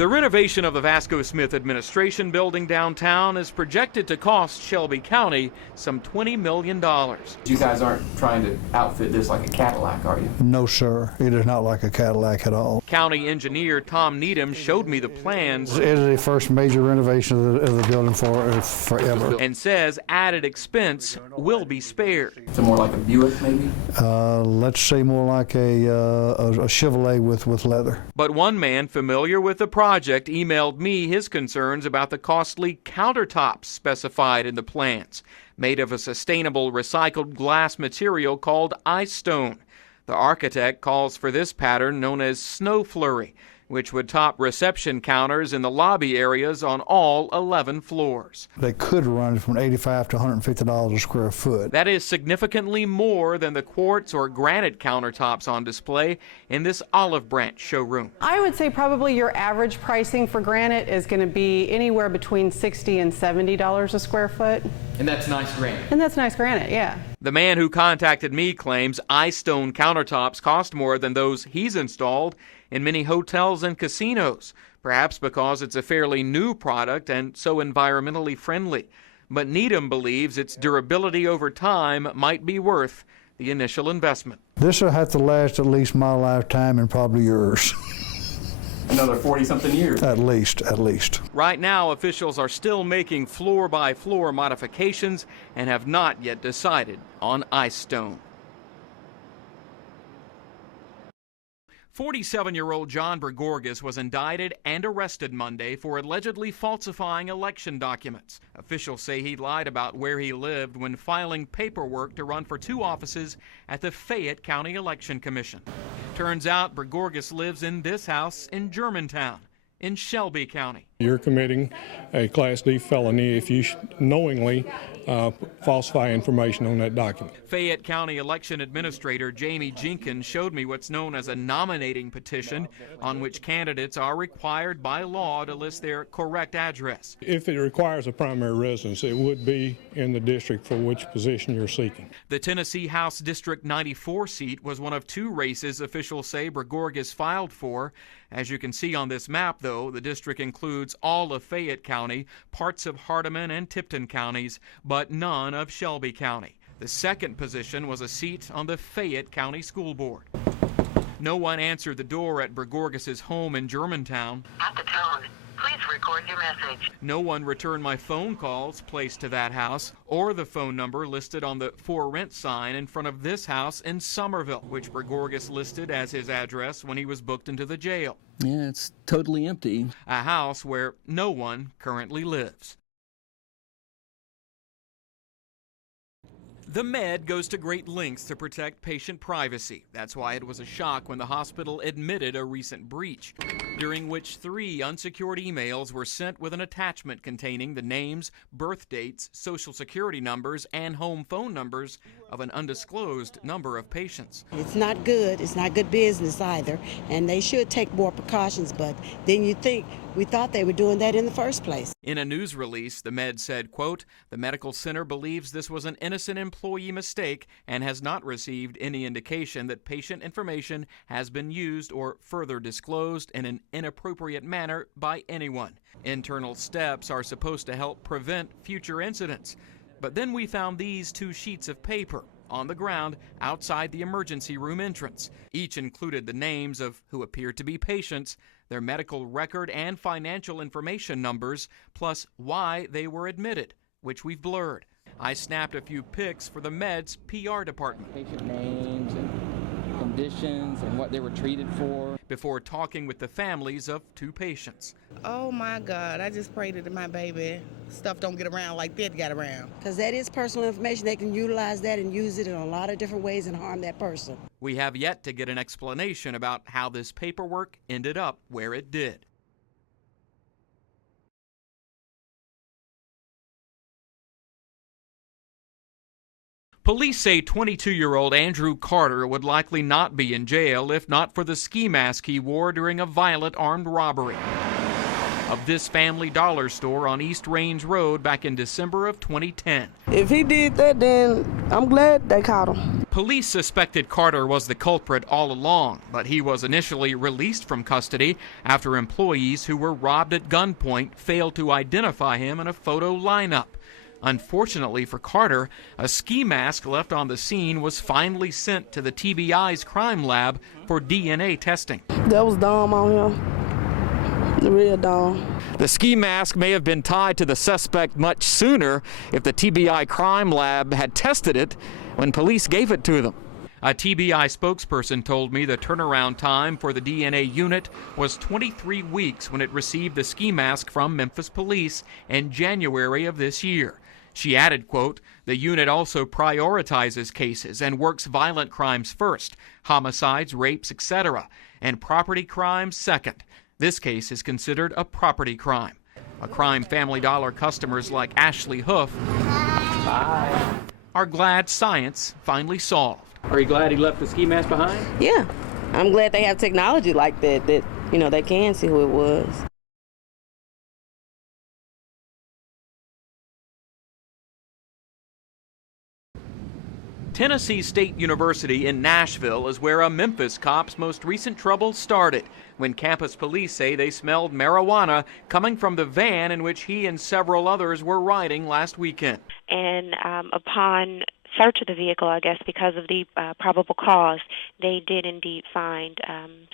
The renovation of the Vasco Smith Administration Building downtown is projected to cost Shelby County some $20 million. You guys aren't trying to outfit this like a Cadillac, are you? No, sir. It is not like a Cadillac at all. County engineer Tom Needham showed me the plans. It is the first major renovation of the building forever. And says added expense will be spared. So more like a Buick, maybe? Let's say more like a Chevrolet with leather. But one man familiar with the project emailed me his concerns about the costly countertops specified in the plans, made of a sustainable recycled glass material called ice stone. The architect calls for this pattern known as snow flurry, which would top reception counters in the lobby areas on all 11 floors. They could run from $85 to $150 a square foot. That is significantly more than the quartz or granite countertops on display in this Olive Branch showroom. I would say probably your average pricing for granite is going to be anywhere between $60 and $70 a square foot. And that's nice granite. And that's nice granite, yeah. The man who contacted me claims ice stone countertops cost more than those he's installed in many hotels and casinos, perhaps because it's a fairly new product and so environmentally friendly. But Needham believes its durability over time might be worth the initial investment. This will have to last at least my lifetime and probably yours. Another 40-something years. At least. Right now, officials are still making floor-by-floor modifications and have not yet decided on ice stone. 47-year-old John Bergorgas was indicted and arrested Monday for allegedly falsifying election documents. Officials say he lied about where he lived when filing paperwork to run for 2 offices at the Fayette County Election Commission. Turns out Bergorgas lives in this house in Germantown, in Shelby County. You're committing a Class D felony if you knowingly falsify information on that document. Fayette County Election Administrator Jamie Jenkins showed me what's known as a nominating petition, on which candidates are required by law to list their correct address. If it requires a primary residence, it would be in the district for which position you're seeking. The Tennessee House District 94 seat was one of 2 races officials say Bergorgas filed for. As you can see on this map, though, the district includes all of Fayette County, parts of Hardeman and Tipton counties, but none of Shelby County. The second position was a seat on the Fayette County School Board. No one answered the door at Bergorgas' home in Germantown. At the tone, please record your message. No one returned my phone calls placed to that house or the phone number listed on the for rent sign in front of this house in Somerville, which Bergorgas listed as his address when he was booked into the jail. Yeah, it's totally empty. A house where no one currently lives. The Med goes to great lengths to protect patient privacy. That's why it was a shock when the hospital admitted a recent breach, during which 3 unsecured emails were sent with an attachment containing the names, birth dates, social security numbers, and home phone numbers of an undisclosed number of patients. It's not good. It's not good business either, and they should take more precautions, but then you think, we thought they were doing that in the first place. In a news release, the Med said, quote, "The medical center believes this was an innocent employee mistake and has not received any indication that patient information has been used or further disclosed in an inappropriate manner by anyone. Internal steps are supposed to help prevent future incidents." But then we found these 2 sheets of paper on the ground outside the emergency room entrance. Each included the names of who appeared to be patients, their medical record and financial information numbers, plus why they were admitted, which we've blurred. I snapped a few pics for the Med's PR department. Patient names and conditions and what they were treated for. Before talking with the families of 2 patients. Oh my God, I just pray that my baby stuff don't get around like that got around. Because that is personal information. They can utilize that and use it in a lot of different ways and harm that person. We have yet to get an explanation about how this paperwork ended up where it did. Police say 22-year-old Andrew Carter would likely not be in jail if not for the ski mask he wore during a violent armed robbery. of this family dollar store on East Range Road back in December of 2010. If he did that, then I'm glad they caught him. Police suspected Carter was the culprit all along, but he was initially released from custody after employees who were robbed at gunpoint failed to identify him in a photo lineup. Unfortunately for Carter, a ski mask left on the scene was finally sent to the TBI's crime lab for DNA testing. That was dumb on him. Real dumb. The ski mask may have been tied to the suspect much sooner if the TBI crime lab had tested it when police gave it to them. A TBI spokesperson told me the turnaround time for the DNA unit was 23 weeks when it received the ski mask from Memphis police in January of this year. She added, quote, "The unit also prioritizes cases and works violent crimes first, homicides, rapes, etc., and property crimes second. This case is considered a property crime. A crime Family Dollar customers like Ashley Hoof are glad science finally solved." Are you glad he left the ski mask behind? Yeah, I'm glad they have technology like that, they can see who it was. Tennessee State University in Nashville is where a Memphis cop's most recent trouble started, when campus police say they smelled marijuana coming from the van in which he and several others were riding last weekend. And upon search of the vehicle, I guess because of the probable cause, they did indeed find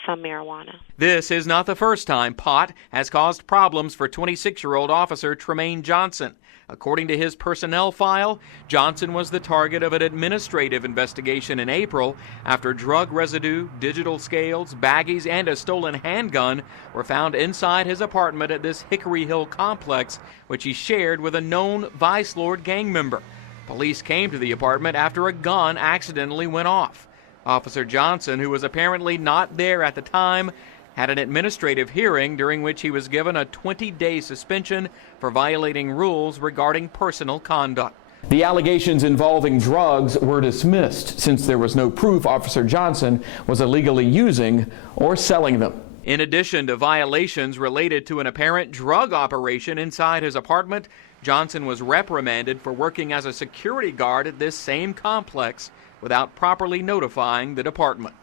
some marijuana. This is not the first time pot has caused problems for 26-year-old Officer Tremaine Johnson. According to his personnel file, Johnson was the target of an administrative investigation in April after drug residue, digital scales, baggies, and a stolen handgun were found inside his apartment at this Hickory Hill complex, which he shared with a known Vice Lord gang member. Police came to the apartment after a gun accidentally went off. Officer Johnson, who was apparently not there at the time, had an administrative hearing during which he was given a 20-day suspension for violating rules regarding personal conduct. The allegations involving drugs were dismissed since there was no proof Officer Johnson was illegally using or selling them. In addition to violations related to an apparent drug operation inside his apartment, Johnson was reprimanded for working as a security guard at this same complex without properly notifying the department.